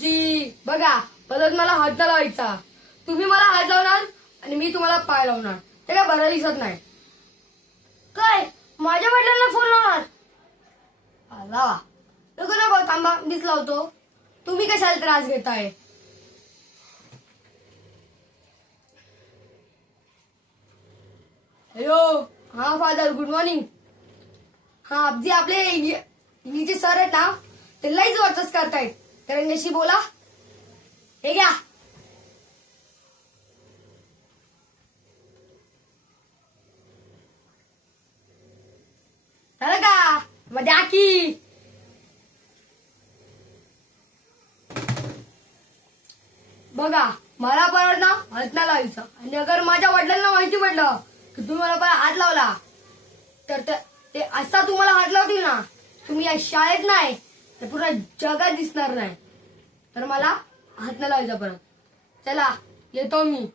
गुरुजी बघा, परत मला हात नाही लावायचा. तुम्ही मला हात लावणार आणि मी तुम्हाला पाय लावणार. ते काय बरं दिसत नाही. काय माझ्या वडिलांना फोन लावणार? लावा. नको नको, थांबा, मीच लावतो. तुम्ही कशाला त्रास घेताय? हॅलो. हा फादर, गुड मॉर्निंग. हा, जे आपले इंग्लिशचे सर आहेत ना, ते लईच वर्चस्व करतायत. त्यांच्याशी बोला. हे घ्या. झालं का? मग द्या की. बघा, मला परत ना हात नाही लावायचं. आणि अगर माझ्या वडिलांना माहिती पडलं की तुम्ही मला परत हात लावला तर ते असा तुम्हाला हात लावतील ना, तुम्ही या शाळेत नाही तर पूर्ण जगात दिसणार नाही. तर मला हात नाही लावायचा परत. चला, येतो मी.